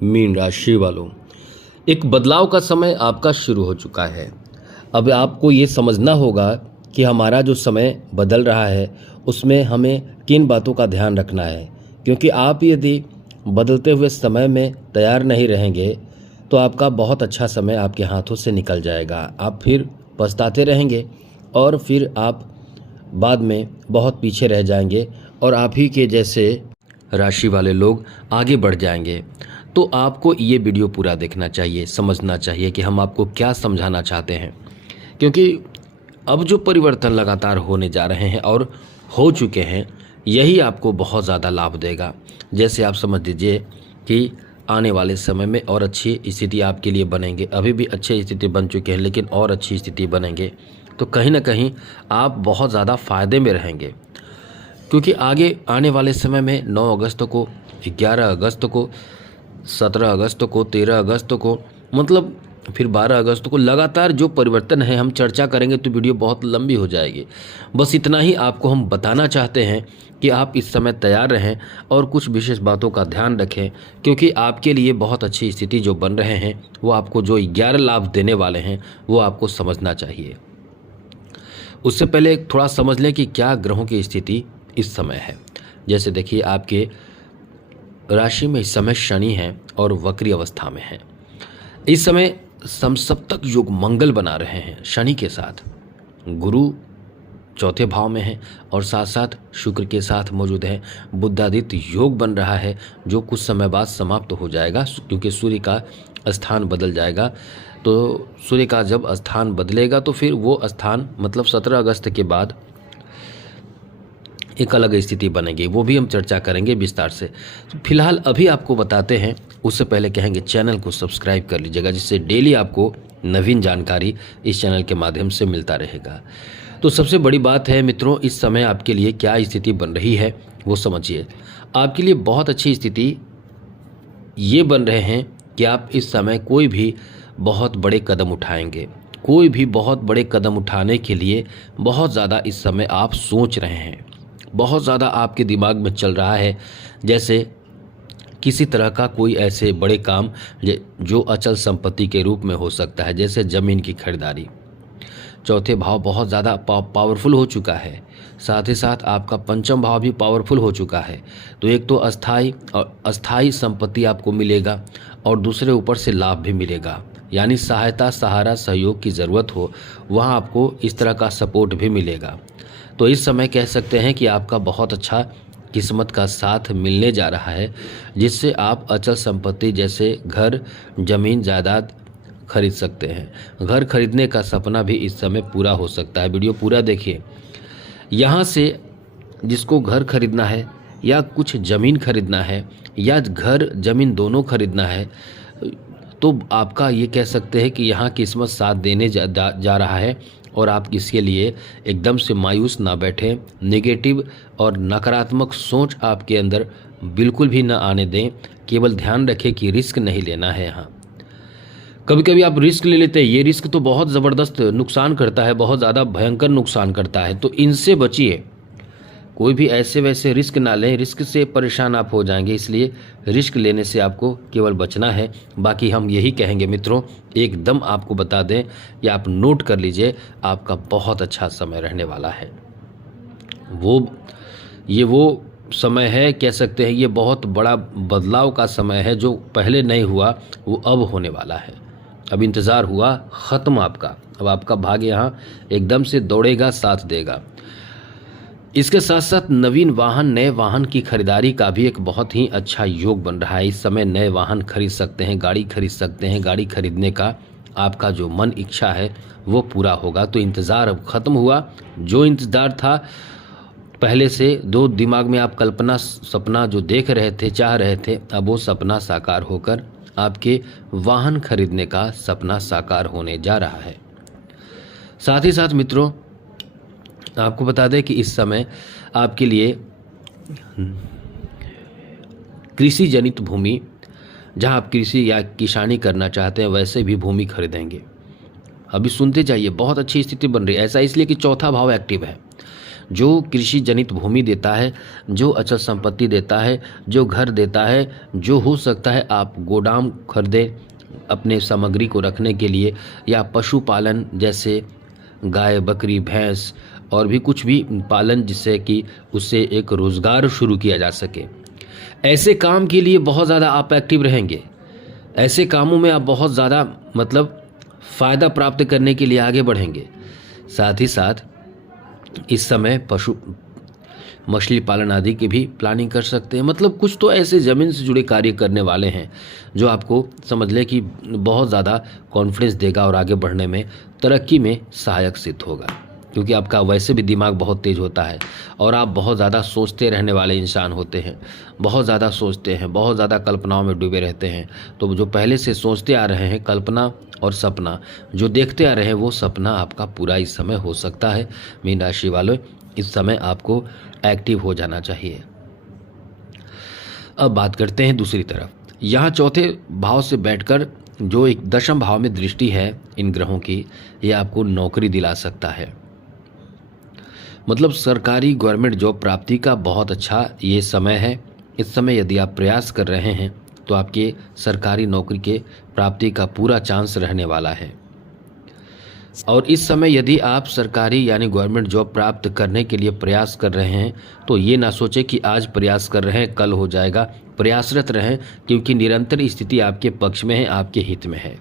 Mean राशि वालों, एक बदलाव का समय आपका शुरू हो चुका है। अब आपको ये समझना होगा कि हमारा जो समय बदल रहा है उसमें हमें किन बातों का ध्यान रखना है, क्योंकि आप यदि बदलते हुए समय में तैयार नहीं रहेंगे तो आपका बहुत अच्छा समय आपके हाथों से निकल जाएगा। आप फिर पछताते रहेंगे और फिर आप बाद में बहुत पीछे रह जाएंगे और आप ही के जैसे राशि वाले लोग आगे बढ़ जाएंगे। तो आपको ये वीडियो पूरा देखना चाहिए, समझना चाहिए कि हम आपको क्या समझाना चाहते हैं, क्योंकि अब जो परिवर्तन लगातार होने जा रहे हैं और हो चुके हैं, यही आपको बहुत ज़्यादा लाभ देगा। जैसे आप समझ लीजिए कि आने वाले समय में और अच्छी स्थिति आपके लिए बनेंगे। अभी भी अच्छी स्थिति बन चुके हैं, लेकिन और अच्छी स्थिति बनेंगे तो कहीं ना कहीं आप बहुत ज़्यादा फ़ायदे में रहेंगे, क्योंकि आगे आने वाले समय में 9 अगस्त को, 11 अगस्त को, 17 अगस्त को, 13 अगस्त को, मतलब फिर 12 अगस्त को लगातार जो परिवर्तन है हम चर्चा करेंगे तो वीडियो बहुत लंबी हो जाएगी। बस इतना ही आपको हम बताना चाहते हैं कि आप इस समय तैयार रहें और कुछ विशेष बातों का ध्यान रखें, क्योंकि आपके लिए बहुत अच्छी स्थिति जो बन रहे हैं वो आपको जो 11 लाभ देने वाले हैं वो आपको समझना चाहिए। उससे पहले थोड़ा समझ लें कि क्या ग्रहों की स्थिति इस समय है। जैसे देखिए, आपके राशि में इस समय शनि है और वक्री अवस्था में है। इस समय समसप्तक योग मंगल बना रहे हैं शनि के साथ, गुरु चौथे भाव में है और साथ साथ शुक्र के साथ मौजूद है। बुधादित्य योग बन रहा है जो कुछ समय बाद समाप्त हो जाएगा, क्योंकि सूर्य का स्थान बदल जाएगा। तो सूर्य का जब स्थान बदलेगा तो फिर वो स्थान मतलब 17 अगस्त के बाद एक अलग स्थिति बनेगी, वो भी हम चर्चा करेंगे विस्तार से। तो फिलहाल अभी आपको बताते हैं, उससे पहले कहेंगे चैनल को सब्सक्राइब कर लीजिएगा, जिससे डेली आपको नवीन जानकारी इस चैनल के माध्यम से मिलता रहेगा। तो सबसे बड़ी बात है मित्रों, इस समय आपके लिए क्या स्थिति बन रही है वो समझिए। आपके लिए बहुत अच्छी स्थिति ये बन रहे हैं कि आप इस समय कोई भी बहुत बड़े कदम उठाएंगे। कोई भी बहुत बड़े कदम उठाने के लिए बहुत ज़्यादा इस समय आप सोच रहे हैं, बहुत ज़्यादा आपके दिमाग में चल रहा है। जैसे किसी तरह का कोई ऐसे बड़े काम जो अचल संपत्ति के रूप में हो सकता है, जैसे ज़मीन की खरीदारी। चौथे भाव बहुत ज़्यादा पावरफुल हो चुका है, साथ ही साथ आपका पंचम भाव भी पावरफुल हो चुका है। तो एक तो अस्थाई संपत्ति आपको मिलेगा और दूसरे ऊपर से लाभ भी मिलेगा, यानी सहायता, सहारा, सहयोग की ज़रूरत हो वहाँ आपको इस तरह का सपोर्ट भी मिलेगा। तो इस समय कह सकते हैं कि आपका बहुत अच्छा किस्मत का साथ मिलने जा रहा है, जिससे आप अचल संपत्ति जैसे घर, ज़मीन, जायदाद खरीद सकते हैं। घर खरीदने का सपना भी इस समय पूरा हो सकता है। वीडियो पूरा देखिए। यहाँ से जिसको घर खरीदना है या कुछ ज़मीन खरीदना है या घर ज़मीन दोनों खरीदना है, तो आपका ये कह सकते हैं कि यहाँ किस्मत साथ देने जा रहा है। और आप इसके लिए एकदम से मायूस ना बैठें, नेगेटिव और नकारात्मक सोच आपके अंदर बिल्कुल भी ना आने दें। केवल ध्यान रखें कि रिस्क नहीं लेना है। यहाँ कभी कभी आप रिस्क ले लेते हैं, ये रिस्क तो बहुत ज़बरदस्त नुकसान करता है, बहुत ज़्यादा भयंकर नुकसान करता है, तो इनसे बचिए। कोई भी ऐसे वैसे रिस्क ना लें, रिस्क से परेशान आप हो जाएंगे, इसलिए रिस्क लेने से आपको केवल बचना है। बाकी हम यही कहेंगे मित्रों, एकदम आपको बता दें कि आप नोट कर लीजिए, आपका बहुत अच्छा समय रहने वाला है। वो समय है, कह सकते हैं ये बहुत बड़ा बदलाव का समय है, जो पहले नहीं हुआ वो अब होने वाला है। अब इंतज़ार हुआ ख़त्म आपका, अब आपका भाग्य यहाँ एकदम से दौड़ेगा, साथ देगा। इसके साथ साथ नवीन वाहन, नए वाहन की खरीदारी का भी एक बहुत ही अच्छा योग बन रहा है। इस समय नए वाहन खरीद सकते हैं, गाड़ी खरीद सकते हैं। गाड़ी खरीदने का आपका जो मन इच्छा है वो पूरा होगा। तो इंतज़ार अब ख़त्म हुआ। जो इंतज़ार था पहले से, दो दिमाग में आप कल्पना, सपना जो देख रहे थे, चाह रहे थे, अब वो सपना साकार होकर आपके वाहन खरीदने का सपना साकार होने जा रहा है। साथ ही साथ मित्रों, आपको बता दें कि इस समय आपके लिए कृषि जनित भूमि, जहां आप कृषि या किसानी करना चाहते हैं, वैसे भी भूमि खरीदेंगे। अभी सुनते जाइए, बहुत अच्छी स्थिति बन रही है। ऐसा इसलिए कि चौथा भाव एक्टिव है। जो कृषि जनित भूमि देता है, जो अचल संपत्ति देता है, जो घर देता है, जो हो सकता है आप गोदाम खरीदें अपने सामग्री को रखने के लिए, या पशुपालन जैसे गाय, बकरी, भैंस और भी कुछ भी पालन जिससे कि उससे एक रोज़गार शुरू किया जा सके। ऐसे काम के लिए बहुत ज़्यादा आप एक्टिव रहेंगे। ऐसे कामों में आप बहुत ज़्यादा मतलब फ़ायदा प्राप्त करने के लिए आगे बढ़ेंगे। साथ ही साथ इस समय पशु मछली पालन आदि की भी प्लानिंग कर सकते हैं। मतलब कुछ तो ऐसे ज़मीन से जुड़े कार्य करने वाले हैं जो आपको समझ लें कि बहुत ज़्यादा कॉन्फिडेंस देगा और आगे बढ़ने में, तरक्की में सहायक सिद्ध होगा। क्योंकि आपका वैसे भी दिमाग बहुत तेज़ होता है और आप बहुत ज़्यादा सोचते रहने वाले इंसान होते हैं, बहुत ज़्यादा सोचते हैं, बहुत ज़्यादा कल्पनाओं में डूबे रहते हैं। तो जो पहले से सोचते आ रहे हैं, कल्पना और सपना जो देखते आ रहे हैं, वो सपना आपका पूरा इस समय हो सकता है। मीन राशि वालों, इस समय आपको एक्टिव हो जाना चाहिए। अब बात करते हैं दूसरी तरफ। यहाँ चौथे भाव से बैठकर जो एक दशम भाव में दृष्टि है इन ग्रहों की, ये आपको नौकरी दिला सकता है। मतलब सरकारी गवर्नमेंट जॉब प्राप्ति का बहुत अच्छा ये समय है। इस समय यदि आप प्रयास कर रहे हैं तो आपके सरकारी नौकरी के प्राप्ति का पूरा चांस रहने वाला है। और इस समय यदि आप सरकारी यानी गवर्नमेंट जॉब प्राप्त करने के लिए प्रयास कर रहे हैं तो ये ना सोचें कि आज प्रयास कर रहे हैं कल हो जाएगा। प्रयासरत रहें, क्योंकि निरंतर स्थिति आपके पक्ष में है, आपके हित में है।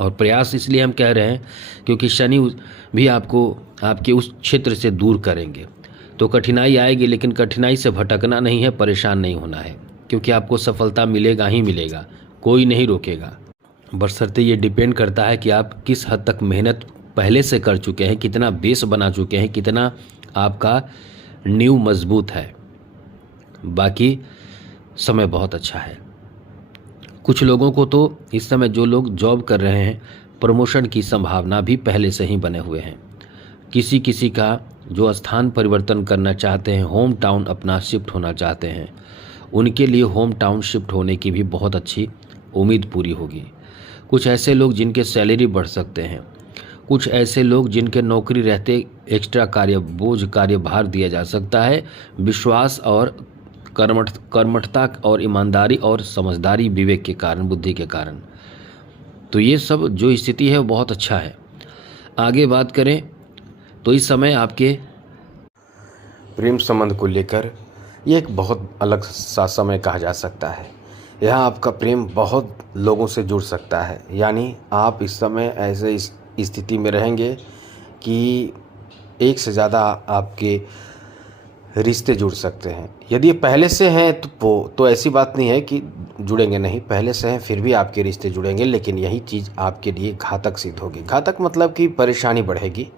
और प्रयास इसलिए हम कह रहे हैं क्योंकि शनि भी आपको आपके उस क्षेत्र से दूर करेंगे। तो कठिनाई आएगी, लेकिन कठिनाई से भटकना नहीं है, परेशान नहीं होना है, क्योंकि आपको सफलता मिलेगा ही मिलेगा, कोई नहीं रोकेगा। बशर्ते ये डिपेंड करता है कि आप किस हद तक मेहनत पहले से कर चुके हैं, कितना बेस बना चुके हैं, कितना आपका नींव मजबूत है। बाकी समय बहुत अच्छा है। कुछ लोगों को तो इस समय जो लोग जॉब कर रहे हैं, प्रमोशन की संभावना भी पहले से ही बने हुए हैं। किसी किसी का जो स्थान परिवर्तन करना चाहते हैं, होम टाउन अपना शिफ्ट होना चाहते हैं, उनके लिए होम टाउन शिफ्ट होने की भी बहुत अच्छी उम्मीद पूरी होगी। कुछ ऐसे लोग जिनके सैलरी बढ़ सकते हैं, कुछ ऐसे लोग जिनके नौकरी रहते एक्स्ट्रा कार्य बोझ कार्यभार दिया जा सकता है। विश्वास और कर्मठता और ईमानदारी और समझदारी विवेक के कारण, बुद्धि के कारण, तो ये सब जो स्थिति है वो बहुत अच्छा है। आगे बात करें तो इस समय आपके प्रेम संबंध को लेकर ये एक बहुत अलग सा समय कहा जा सकता है। यहाँ आपका प्रेम बहुत लोगों से जुड़ सकता है। यानी आप इस समय ऐसे इस स्थिति में रहेंगे कि एक से ज़्यादा आपके रिश्ते जुड़ सकते हैं। यदि ये पहले से हैं तो ऐसी बात नहीं है कि जुड़ेंगे नहीं, पहले से हैं फिर भी आपके रिश्ते जुड़ेंगे, लेकिन यही चीज़ आपके लिए घातक सिद्ध होगी। घातक मतलब कि परेशानी बढ़ेगी।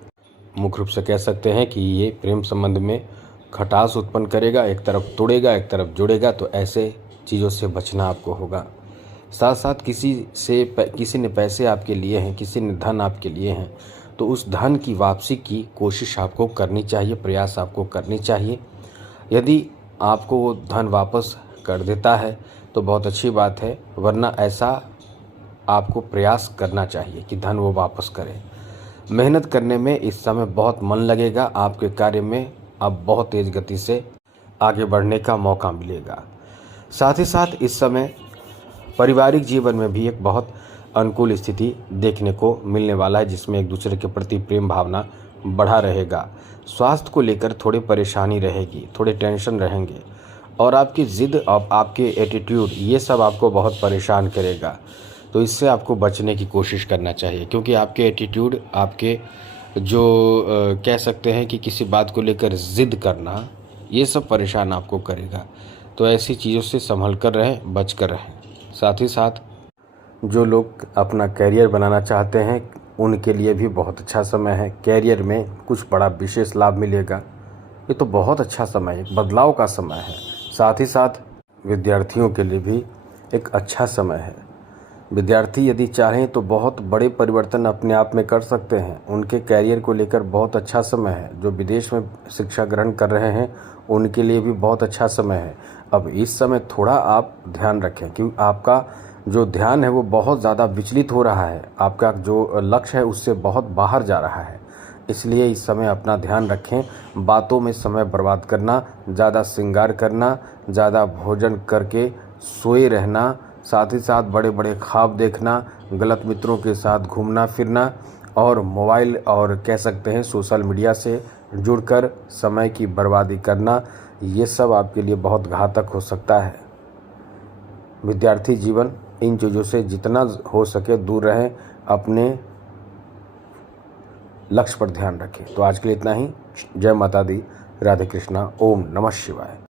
मुख्य रूप से कह सकते हैं कि ये प्रेम संबंध में खटास उत्पन्न करेगा, एक तरफ तोड़ेगा, एक तरफ जुड़ेगा। तो ऐसे चीज़ों से बचना आपको होगा। साथ साथ किसी ने पैसे आपके लिए हैं, किसी ने धन आपके लिए हैं, तो उस धन की वापसी की कोशिश आपको करनी चाहिए, प्रयास आपको करनी चाहिए। यदि आपको वो धन वापस कर देता है तो बहुत अच्छी बात है, वरना ऐसा आपको प्रयास करना चाहिए कि धन वो वापस करें। मेहनत करने में इस समय बहुत मन लगेगा, आपके कार्य में अब बहुत तेज़ गति से आगे बढ़ने का मौका मिलेगा। साथ ही साथ इस समय पारिवारिक जीवन में भी एक बहुत अनुकूल स्थिति देखने को मिलने वाला है, जिसमें एक दूसरे के प्रति प्रेम भावना बढ़ा रहेगा। स्वास्थ्य को लेकर थोड़ी परेशानी रहेगी, थोड़े टेंशन रहेंगे, और आपकी ज़िद और आपके एटीट्यूड ये सब आपको बहुत परेशान करेगा। तो इससे आपको बचने की कोशिश करना चाहिए, क्योंकि आपके एटीट्यूड, आपके जो कह सकते हैं कि किसी बात को लेकर ज़िद करना, ये सब परेशान आपको करेगा। तो ऐसी चीज़ों से संभल कर रहें, बच कर रहें। साथ ही साथ जो लोग अपना कैरियर बनाना चाहते हैं उनके लिए भी बहुत अच्छा समय है। कैरियर में कुछ बड़ा विशेष लाभ मिलेगा। ये तो बहुत अच्छा समय है, बदलाव का समय है। साथ ही साथ विद्यार्थियों के लिए भी एक अच्छा समय है। विद्यार्थी यदि चाहें तो बहुत बड़े परिवर्तन अपने आप में कर सकते हैं। उनके कैरियर को लेकर बहुत अच्छा समय है। जो विदेश में शिक्षा ग्रहण कर रहे हैं उनके लिए भी बहुत अच्छा समय है। अब इस समय थोड़ा आप ध्यान रखें, क्योंकि आपका जो ध्यान है वो बहुत ज़्यादा विचलित हो रहा है। आपका जो लक्ष्य है उससे बहुत बाहर जा रहा है। इसलिए इस समय अपना ध्यान रखें। बातों में समय बर्बाद करना, ज़्यादा श्रृंगार करना, ज़्यादा भोजन करके सोए रहना, साथ ही साथ बड़े बड़े ख्वाब देखना, गलत मित्रों के साथ घूमना फिरना और मोबाइल और कह सकते हैं सोशल मीडिया से जुड़कर समय की बर्बादी करना, ये सब आपके लिए बहुत घातक हो सकता है। विद्यार्थी जीवन इन चीज़ों से जितना हो सके दूर रहें, अपने लक्ष्य पर ध्यान रखें। तो आज के लिए इतना ही। जय माता दी, राधे कृष्णा, ओम नमः शिवाय।